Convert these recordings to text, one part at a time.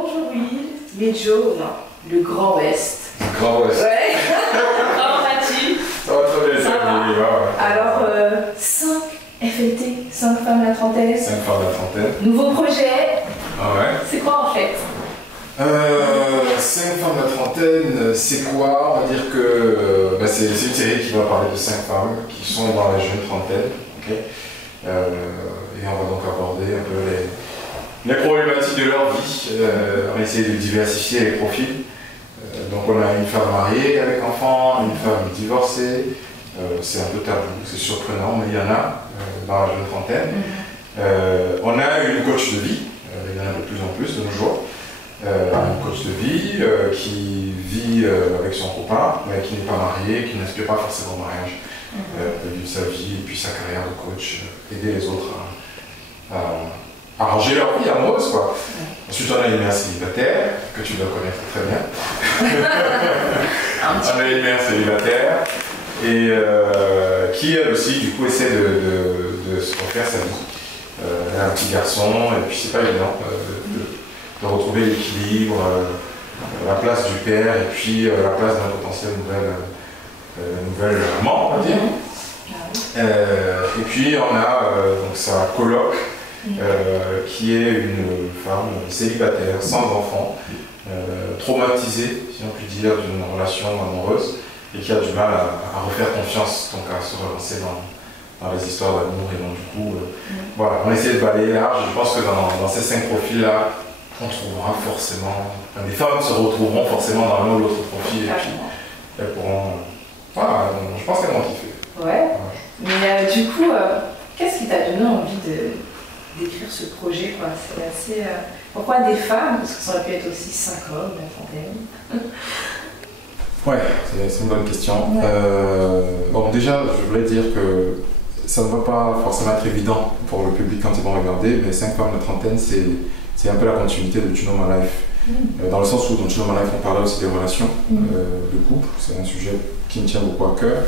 Bonjour Will, mais Joe, non, le Grand Ouest. Le Grand Ouest. Ouais. Comment vas-tu? Ça va très bien, ça va. Ouais. Alors, 5 FLT, 5 femmes à la trentaine. 5 femmes à la trentaine. Nouveau projet. Ah ouais. C'est quoi en fait? 5 femmes à la trentaine, c'est quoi? On va dire que c'est une série qui va parler de 5 femmes qui sont dans la jeune trentaine. Okay. Et on va donc aborder un peu les problématiques de leur vie. On va essayer de diversifier les profils. Donc on a une femme mariée avec enfant, une femme divorcée. C'est un peu tabou, c'est surprenant, mais il y en a dans la jeune trentaine. On a une coach de vie, il y en a de plus en plus de nos jours. Une coach de vie qui vit avec son copain, mais qui n'est pas marié, qui n'aspire pas forcément au mariage, peut vivre sa vie et puis sa carrière de coach, aider les autres à arranger leur vie amoureuse, quoi. Ensuite, on a une mère célibataire, que tu dois connaître très bien. On a une mère célibataire, et qui, elle aussi, du coup, essaie de se refaire sa vie. Elle a un petit garçon, et puis c'est pas évident de retrouver l'équilibre, la place du père, et puis la place d'un potentiel nouvelle maman, on va dire. Et puis, on a donc sa coloc, qui est une femme célibataire, sans enfant, traumatisée, si on peut dire, d'une relation amoureuse, et qui a du mal à refaire confiance, donc à se relancer dans les histoires d'amour. Et donc du coup, voilà, on essaie de balayer large. Je pense que dans ces 5 profils-là, on trouvera forcément, des femmes se retrouveront forcément dans l'un ou l'autre profil, et puis elles pourront, voilà, je pense qu'elles vont kiffer. Ouais, mais du coup, qu'est-ce qui t'a donné envie d'écrire ce projet, quoi? C'est assez... Pourquoi des femmes? Parce que ça aurait pu être aussi 5 hommes, la trentaine. Ouais, c'est une bonne question. Ouais. Bon, déjà, je voulais dire que ça ne va pas forcément être évident pour le public quand ils vont regarder, mais 5 femmes de trentaine, c'est un peu la continuité de Tu Know My Life. Dans le sens où dans Tu Know My Life, on parlait aussi des relations de couple. C'est un sujet qui me tient beaucoup à cœur.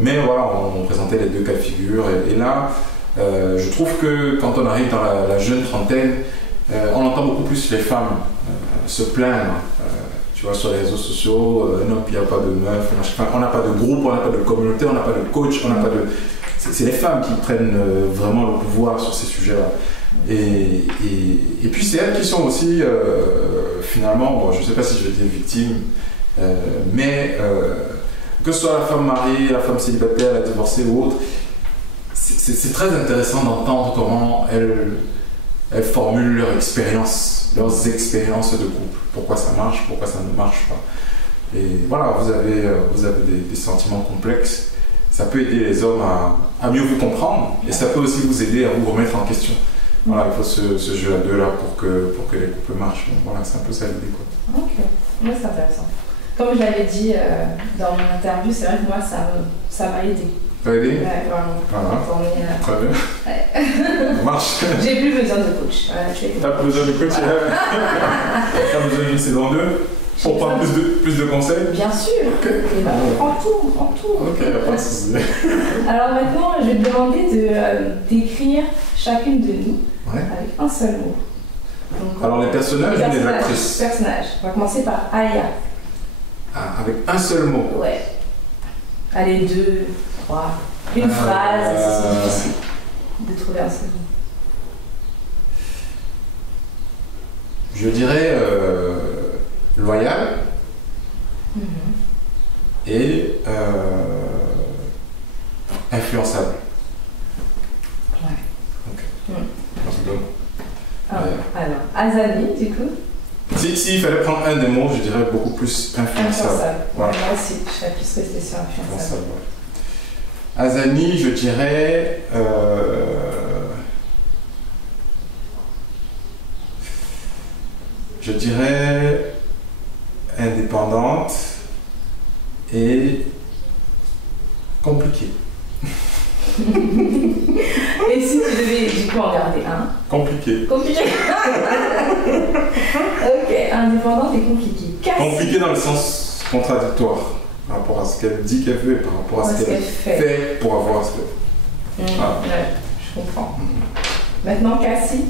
Mais voilà, on présentait les 2 cas de figure. Et là, je trouve que quand on arrive dans la jeune trentaine, on entend beaucoup plus les femmes se plaindre. Tu vois, sur les réseaux sociaux, non, puis il n'y a pas de meuf, on n'a pas de groupe, on n'a pas de communauté, on n'a pas de coach, on n'a pas de... C'est les femmes qui prennent vraiment le pouvoir sur ces sujets-là. Et puis c'est elles qui sont aussi, finalement, bon, je ne sais pas si je vais dire victimes, mais que ce soit la femme mariée, la femme célibataire, la divorcée ou autre, c'est très intéressant d'entendre comment elles formulent leurs expériences de couple. Pourquoi ça marche, pourquoi ça ne marche pas. Et voilà, vous avez des sentiments complexes. Ça peut aider les hommes à mieux vous comprendre, et ça peut aussi vous aider à vous remettre en question. Voilà, il faut ce jeu à 2 là pour que les couples marchent. Donc voilà, c'est un peu ça l'idée, quoi. Ok, ouais, c'est intéressant. Comme je l'avais dit dans mon interview, c'est vrai que moi, ça m'a aidé. Ça a aidé? Ouais, vraiment. Voilà. Très bien. Ouais. Ça marche. J'ai plus besoin de coach. T'as pas besoin de coach? T'as besoin d'une saison 2 pour prendre plus de conseils? Bien sûr. Okay. Et ben, on prend tout. Ok, y a pas de souci. Alors maintenant, je vais te demander d'écrire chacune de nous avec un seul mot. Donc, alors les personnages ou les actrices? Personnages. On va commencer par Aya. Ah, avec un seul mot? Ouais. Allez, 2, 3. Une phrase, c'est difficile de trouver un seul mot. Je dirais loyal et influençable. Ouais. Ok. Alors, Azali, du coup. Si il fallait prendre un des mots, je dirais beaucoup plus influençable. Voilà. Moi aussi, je serais plus restée sur influençable. Ouais. Azani, je dirais... indépendante et compliquée. Et si tu devais du coup en garder un? Compliqué. Compliqué. Ok, indépendante et compliquée. Compliqué dans le sens contradictoire par rapport à ce qu'elle dit qu'elle veut et par rapport à ce qu'elle fait pour avoir ce qu'elle veut. Ouais, je comprends. Maintenant, Cassie.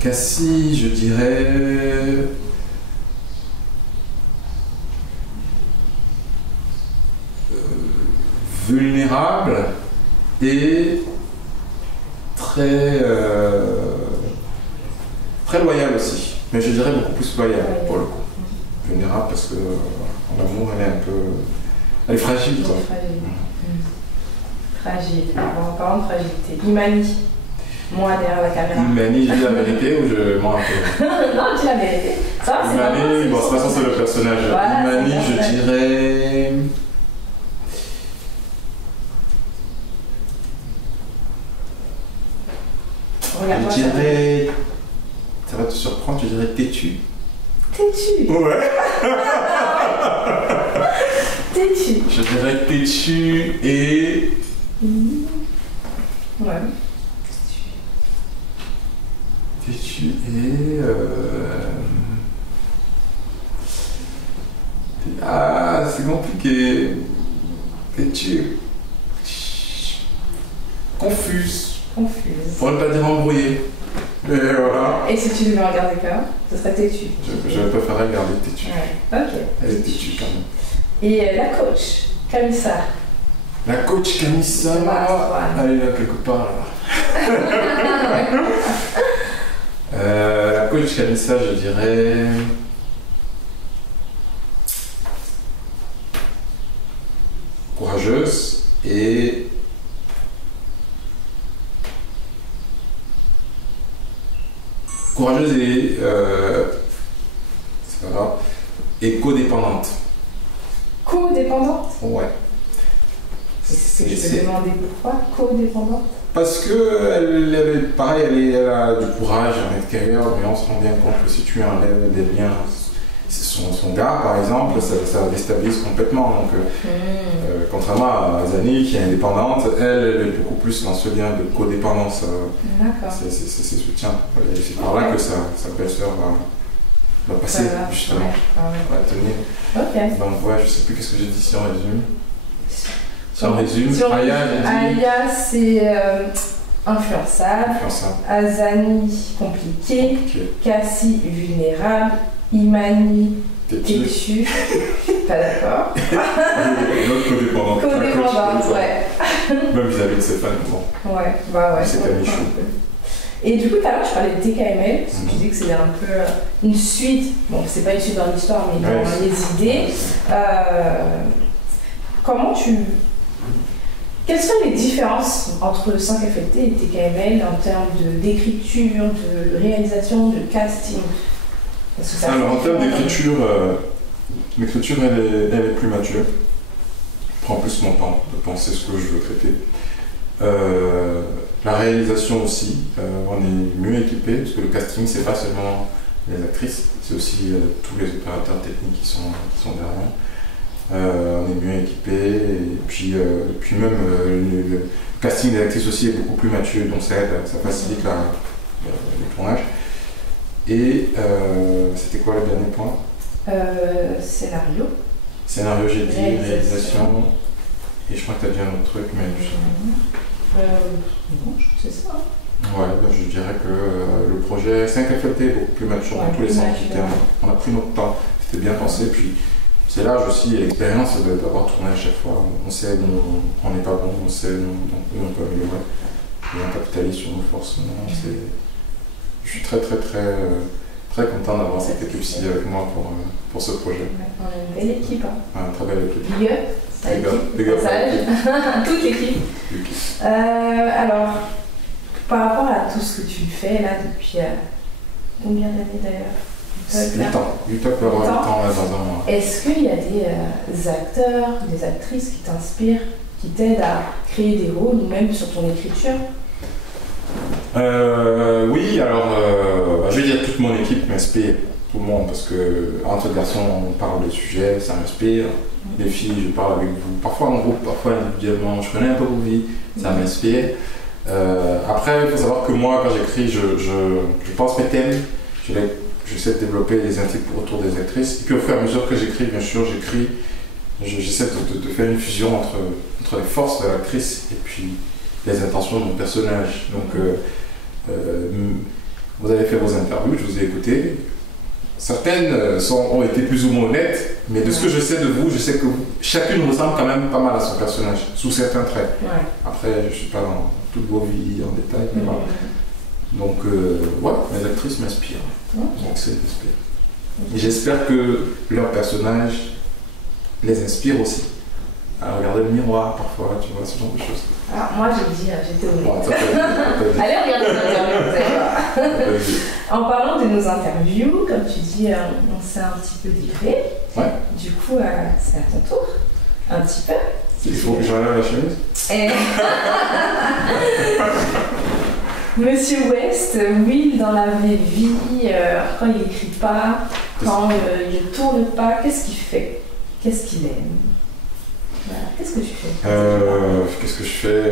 Cassie, je dirais. Vulnérable et très, très loyale aussi. Mais je dirais beaucoup plus loyale pour le coup. Vulnérable parce que en amour, elle est un peu. Elle est fragile, quoi. Fragile. Bon, en parlant de fragilité. Imani. Moi, derrière la caméra. Imani, je dis la vérité ou je mens un peu? Non, dis la vérité. Ça, c'est Imani, bon, c'est pas ça, c'est le personnage. Voilà, Imani, je dirais. Regarde-moi Je dirais. Ça va te surprendre, je dirais têtu. Têtu. Ouais. Têtu. Je dirais têtu et. Ouais. Têtu et. Ah, c'est compliqué. Têtu. Confuse. Pour ne pas dire embrouillé. Et voilà. Et si tu devais regarder quoi, ce serait têtu. Je préférerais regarder têtu. Ouais. Ok. Elle est têtue quand même. Et la coach, Camissa. La coach Camissa, elle est là quelque part là. La coach Camissa, je dirais. Courageuse et. Courageuse et. C'est pas grave. Et codépendante. Codépendante? Ouais. Est-ce que je peux demander pourquoi codépendante? Parce que elle, pareil, elle a du courage à l'intérieur, mais on se rend bien compte que si tu enlèves des liens, son gars par exemple, ça déstabilise complètement. Donc, contrairement à Zani qui est indépendante, elle est beaucoup plus dans ce lien de codépendance. C'est ses soutiens. Et c'est par là que sa belle-sœur va passer, justement. Va tenir. Ok. Donc, ouais, je sais plus qu'est-ce que j'ai dit si on résume. Si on résume, Aya, c'est influençable. Azani, compliqué. Cassie, vulnérable. Imani, têtu. Pas d'accord. L'autre codépendante. Codépendante, ouais. Même vis-à-vis de ses fans, bon. Ouais, bah ouais. C'est un michou. Et du coup, tout à l'heure, je parlais de TKML, parce que tu dis que c'est un peu une suite. Bon, c'est pas une suite dans l'histoire, mais dans les idées. Comment tu. Quelles sont les différences entre 5FLT et TKML en termes d'écriture, de réalisation, de casting? Alors en termes d'écriture, l'écriture elle est plus mature. Je prends plus mon temps de penser ce que je veux traiter. La réalisation aussi, on est mieux équipé, parce que le casting c'est pas seulement les actrices, c'est aussi tous les opérateurs techniques qui sont derrière. On est mieux équipé et puis même le casting des actrices aussi est beaucoup plus mature, donc ça facilite le tournage. Et c'était quoi le dernier point? Scénario. Scénario, j'ai dit, réalisation. Et je crois que tu as dit un autre truc, mais non, c'est ça. Ouais, bah, je dirais que le projet 5FLT est beaucoup plus mature dans tous les sens du terme. On a pris notre temps, c'était bien pensé, puis c'est l'âge aussi et l'expérience d'avoir tourné à chaque fois. On sait où on n'est pas bon, on sait où on peut améliorer. Et on capitalise sur nos forces. Je suis très content d'avoir cette équipe-ci avec moi pour ce projet. On a une belle équipe. Une très belle équipe. Big up. Toute l'équipe. Alors, par rapport à tout ce que tu fais là depuis combien d'années d'ailleurs? 8 ans pour avoir 8 ans là, dans un mois. Est-ce qu'il y a des acteurs, des actrices qui t'inspirent, qui t'aident à créer des rôles ou même sur ton écriture? Oui, alors je vais dire toute mon équipe m'inspire, tout le monde, parce que entre garçons on parle de sujets, ça m'inspire. Les filles, je parle avec vous, parfois en groupe, parfois individuellement, je connais un peu vos vies, ça m'inspire. Après, il faut savoir que moi, quand j'écris, je pense mes thèmes, j'essaie de développer les intrigues autour des actrices. Et puis au fur et à mesure que j'écris, bien sûr, j'essaie de faire une fusion entre les forces de l'actrice et puis les intentions de mon personnage. Donc Vous avez fait vos interviews, je vous ai écouté. Certaines ont été plus ou moins honnêtes, mais de ce que je sais de vous, je sais que chacune ressemble quand même pas mal à son personnage, sous certains traits. Ouais. Après, je ne suis pas dans toutes vos vies en détail, mais voilà. Donc, ouais, mes actrices m'inspirent. Donc, c'est m'inspire. Et j'espère que leur personnage les inspire aussi. À regarder le miroir parfois, tu vois, ce genre de choses. Alors, moi, j'ai dit, j'étais honnête. Ouais, allez, regardez nos interviews, vous allez voir. En parlant de nos interviews, comme tu dis, on s'est un petit peu livré. Ouais. Du coup, c'est à ton tour. Un petit peu. Il faut que j'enlève la chemise. Monsieur West, Will dans la vraie vie, quand il n'écrit pas, quand il ne tourne pas, qu'est-ce qu'il fait? Qu'est-ce qu'il aime? Voilà. Qu'est-ce que tu fais? Qu'est-ce que je fais?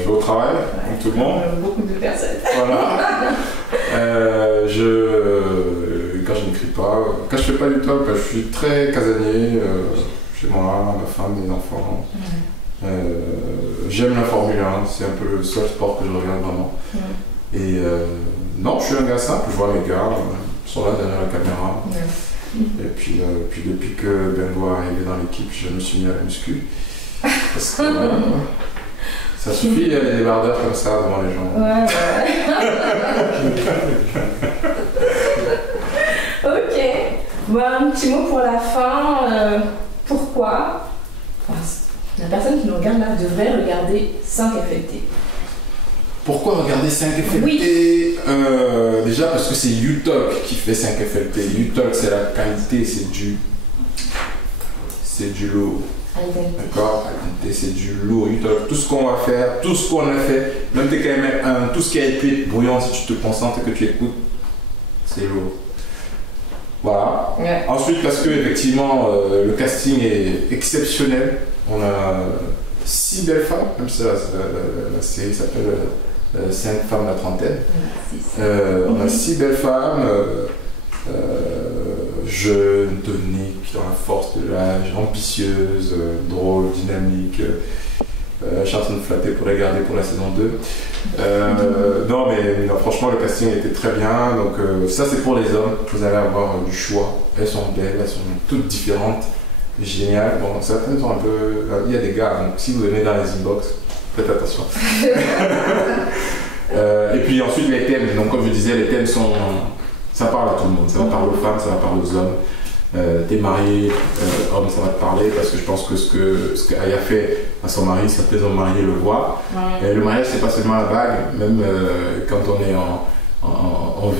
Je vais au travail, comme tout le monde. Beaucoup de personnes. Voilà. Quand je n'écris pas, quand je fais pas du top, je suis très casanier chez moi, ma femme, mes enfants. J'aime la Formule 1, c'est un peu le seul sport que je regarde vraiment. Et non, je suis un gars simple, je vois mes gars, ils sont là derrière la caméra. Et puis depuis que Bengo est arrivé dans l'équipe, je me suis mis à la muscu. Parce que ça suffit, il y a des débardeurs comme ça devant les gens. Ok. Bon, un petit mot pour la fin. Pourquoi la personne qui nous regarde là devrait regarder 5FLT? Pourquoi regarder 5FLT? Oui. Déjà parce que c'est YouTalk qui fait 5FLT. YouTalk, c'est la qualité, c'est du lourd. D'accord? C'est du lourd. YouTalk, tout ce qu'on va faire, tout ce qu'on a fait, même TKM1, tout ce qui a été brouillant, si tu te concentres et que tu écoutes, c'est lourd. Voilà. Ouais. Ensuite, parce que effectivement, le casting est exceptionnel. On a 6 belles femmes, comme ça, la série s'appelle 5 femmes la trentaine. On a 6 belles femmes, jeunes, toniques, dans la force de l'âge, ambitieuses, drôles, dynamiques. Je suis en train de flatter pour les garder pour la saison 2. Non, mais non, franchement, le casting était très bien. Donc, ça, c'est pour les hommes. Vous allez avoir du choix. Elles sont belles, elles sont toutes différentes. Génial. Bon, certaines sont un peu. Il y a des gars, donc si vous venez dans les inbox, faites attention. Et puis ensuite, les thèmes. Donc, comme je disais, les thèmes sont. Ça parle à tout le monde. Ça va parler aux femmes, ça va parler aux hommes. T'es marié, homme, ça va te parler parce que je pense que ce que Aya fait à son mari, certains hommes mariés le voient. Et le mariage, c'est pas seulement la bague, même quand on est en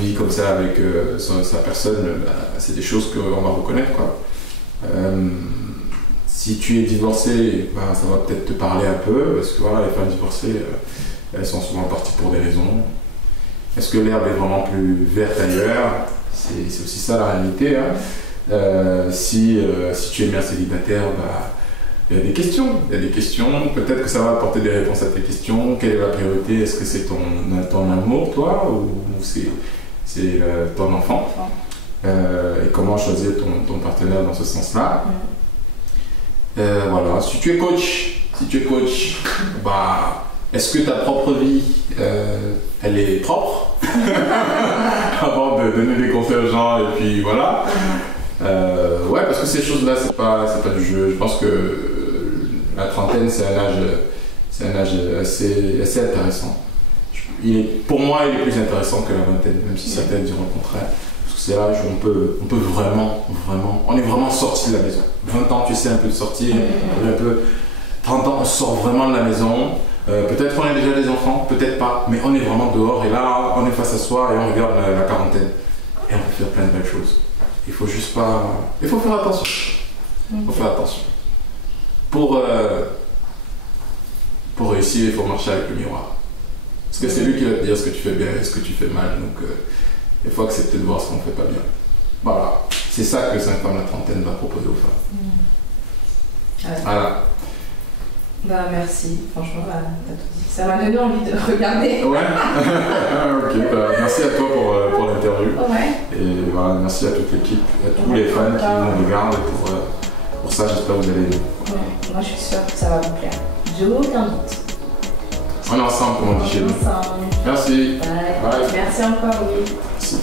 vie comme ça avec sa personne, c'est des choses qu'on va reconnaître, quoi. Si tu es divorcé, ça va peut-être te parler un peu parce que voilà, les femmes divorcées, elles sont souvent parties pour des raisons. Est-ce que l'herbe est vraiment plus verte ailleurs? C'est aussi ça la réalité, hein. Si tu es mère célibataire, il y a des questions. Peut-être que ça va apporter des réponses à tes questions. Quelle est la priorité? Est-ce que c'est ton amour, toi, ou c'est ton enfant? Et comment choisir ton partenaire dans ce sens-là? Voilà. Si tu es coach, est-ce que ta propre vie, elle est propre? Avant de donner des conseils aux gens, et puis voilà. Ouais, parce que ces choses-là, c'est pas du jeu. Je pense que la trentaine, c'est un âge assez intéressant. Pour moi, il est plus intéressant que la vingtaine, même si certains diront le contraire. Parce que c'est l'âge où on peut vraiment, on est vraiment sorti de la maison. 20 ans, tu sais un peu de sortir, un peu. 30 ans, on sort vraiment de la maison. Peut-être qu'on a déjà des enfants, peut-être pas, mais on est vraiment dehors et là, on est face à soi et on regarde la quarantaine. Et on peut faire plein de belles choses. Il faut juste pas. Il faut faire attention. Il faut faire attention. Pour réussir, il faut marcher avec le miroir. Parce que c'est lui qui va te dire ce que tu fais bien et ce que tu fais mal. Donc, il faut accepter de voir ce qu'on ne fait pas bien. Voilà. C'est ça que 5 femmes la trentaine va proposer aux femmes. Voilà. Merci. Franchement, t'as tout dit. Ça m'a donné envie de regarder. Ouais. Ok. Merci à toi pour l'interview. Ouais. Et voilà, merci à toute l'équipe, à tous les fans qui nous regardent. Pour ça, j'espère que vous allez aimer. Ouais. Moi, je suis sûre que ça va vous plaire. J'ai aucun doute. On est ensemble, comme on dit chez nous. Ensemble. Merci. Bye. Bye. Merci encore, oui. Merci.